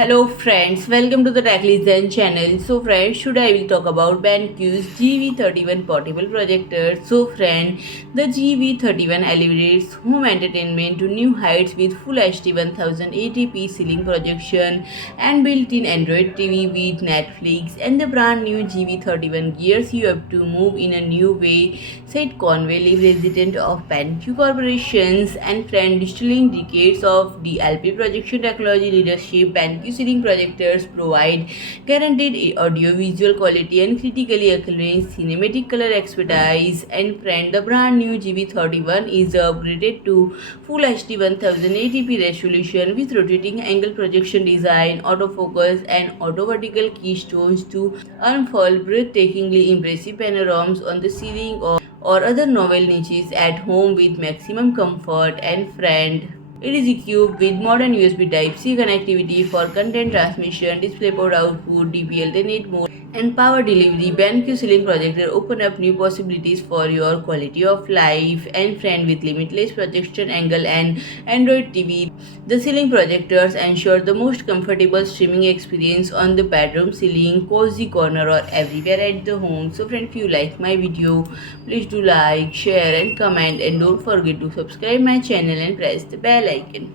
Hello friends, welcome to the TechListen channel. So friends, today I will talk about BenQ's GV31 portable projector. So friend, the GV31 elevates home entertainment to new heights with full HD 1080p ceiling projection and built-in Android TV with Netflix, and the brand new GV31 gears you have to move in a new way, said Conway, president of BenQ Corporations and friend distilling decades of DLP projection technology leadership. BenQ ceiling projectors provide guaranteed audio-visual quality and critically acclaimed cinematic color expertise. And friend, the brand new GB31 is upgraded to Full HD 1080p resolution with rotating angle projection design, autofocus, and auto vertical keystones to unfold breathtakingly impressive panoramas on the ceiling or other novel niches at home with maximum comfort. And friend, it is equipped with modern USB Type-C connectivity for content transmission, DisplayPort output, DP-Alternate mode, and power delivery. BenQ ceiling projector open up new possibilities for your quality of life. And friend, with limitless projection angle and Android TV, the ceiling projectors ensure the most comfortable streaming experience on the bedroom ceiling, cozy corner, or everywhere at the home. So friend, if you like my video, please do like, share, and comment, and don't forget to subscribe my channel and press the bell icon.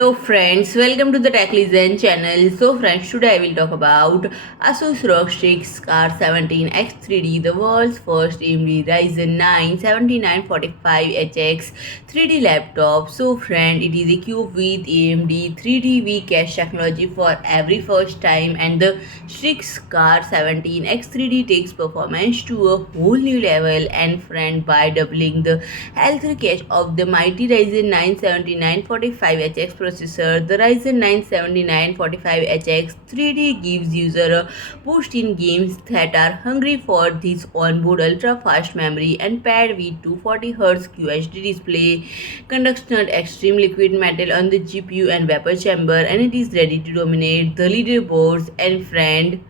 Hello friends, welcome to the TechListen channel. So friends, today I will talk about Asus ROG Strix R17X3D, the world's first AMD Ryzen 9 7945HX 3D laptop. So friend, it is equipped with AMD 3D cache technology for every first time, and the Strix R17X3D takes performance to a whole new level, and friend, by doubling the L3 cache of the mighty Ryzen 9 7945HX processor, the Ryzen 9 7945HX 3D gives user a boost in games that are hungry for this onboard ultra-fast memory, and paired with 240Hz QHD display, conducts not extreme liquid metal on the GPU and vapor chamber, and it is ready to dominate the leaderboards. And friend,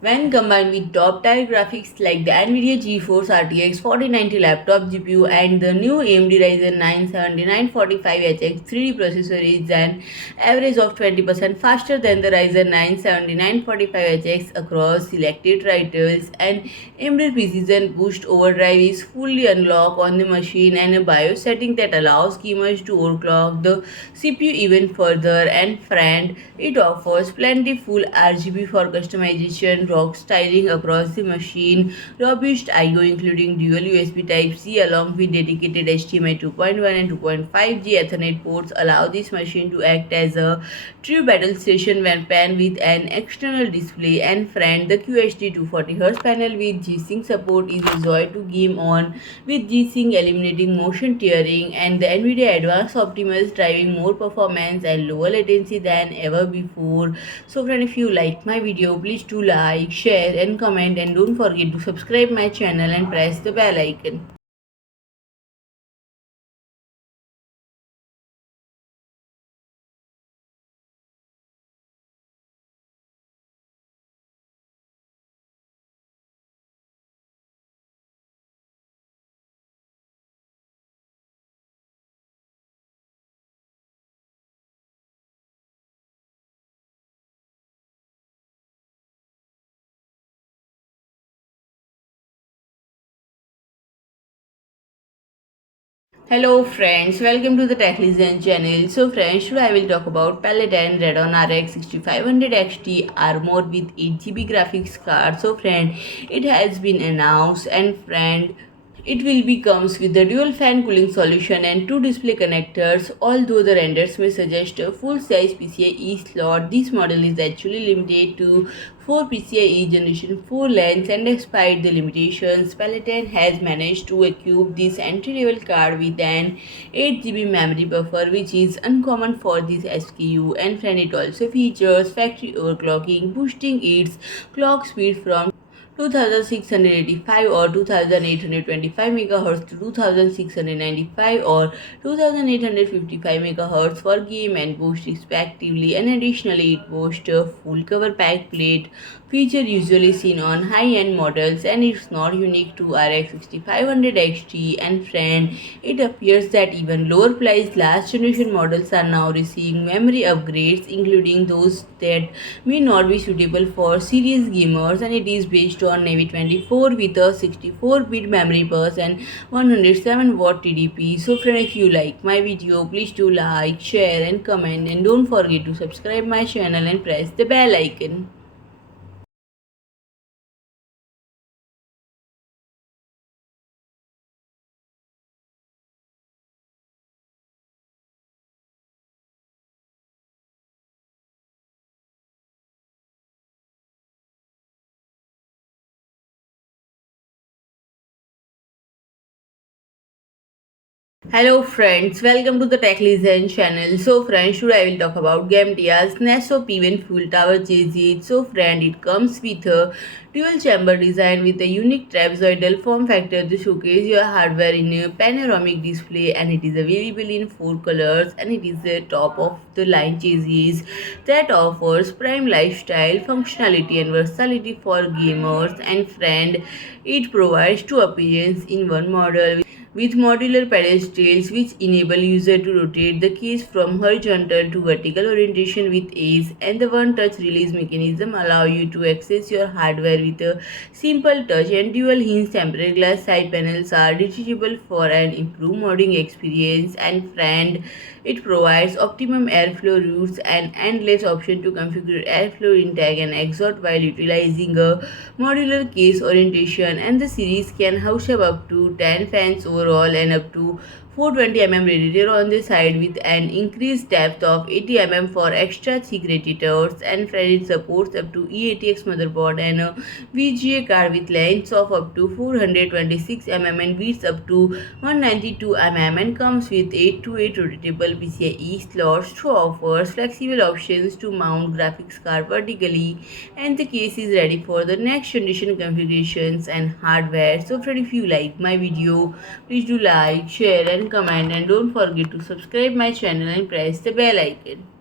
when combined with top-tier graphics like the NVIDIA GeForce RTX 4090 laptop GPU and the new AMD Ryzen 9 7945HX 3D processor, is an average of 20% faster than the Ryzen 9 7945HX across selected titles, and AMD Precision Boost Overdrive is fully unlocked on the machine, and a BIOS setting that allows gamers to overclock the CPU even further. And friend, it offers plentiful RGB for customization, rock styling across the machine, robust I/O including dual USB Type-C along with dedicated HDMI 2.1 and 2.5G Ethernet ports allow this machine to act as a true battle station when paired with an external display. And friend, the QHD 240Hz panel with G-Sync support is a joy to game on, with G-Sync eliminating motion tearing and the NVIDIA Advanced Optimus driving more performance and lower latency than ever before. So friend, if you like my video, please do like, share and comment, and don't forget to subscribe my channel and press the bell icon. Hello friends, welcome to the TechListen channel. So friends, today I will talk about Paladin Radeon RX 6500 XT armored with 8GB graphics card. So friend, it has been announced, and friend, it will be comes with the dual fan cooling solution and two display connectors. Although the renders may suggest a full-size PCIe slot, this model is actually limited to 4 PCIe Generation 4 lanes, and despite the limitations, Paladin has managed to equip this entry-level card with an 8GB memory buffer, which is uncommon for this SKU. And friend, it also features factory overclocking, boosting its clock speed from 2685 or 2825 MHz to 2695 or 2855 MHz for game and boost respectively. And additionally, it boasts a full cover back plate, feature usually seen on high-end models, and it's not unique to RX 6500 XT. And friend, it appears that even lower priced last generation models are now receiving memory upgrades, including those that may not be suitable for serious gamers, and it is based on Navi 24 with a 64-bit memory bus and 107-watt TDP. So friend, if you like my video, please do like, share and comment, and don't forget to subscribe my channel and press the bell icon. Hello friends, welcome to the TechListen channel. So friends, today I will talk about gamuts Neso P1 Fuel Tower JZ8. So friend, it comes with a dual chamber design with a unique trapezoidal form factor to showcase your hardware in a panoramic display, and it is available in 4 colors, and it is the top of the line chassis that offers prime lifestyle functionality and versatility for gamers. And friend, it provides two appearances in one model with modular pedestals which enable user to rotate the case from horizontal to vertical orientation with ease, and the one touch release mechanism allow you to access your hardware with a simple touch, and dual hinge tempered glass side panels are detachable for an improved modding experience. And friend, it provides optimum airflow routes and endless option to configure airflow intake and exhaust while utilizing a modular case orientation, and the series can house up to 10 fans overall and up to 420 radiator on the side with an increased depth of 80 for extra thick radiators. And it supports up to E80X motherboard and a VGA card with lengths of up to 426 and widths up to 192 and comes with 8 to 8 rotatable PCIe slots to offers flexible options to mount graphics card vertically, and the case is ready for the next generation configurations and hardware. So friend, if you like my video, please do like, share and comment, and don't forget to subscribe my channel and press the bell icon.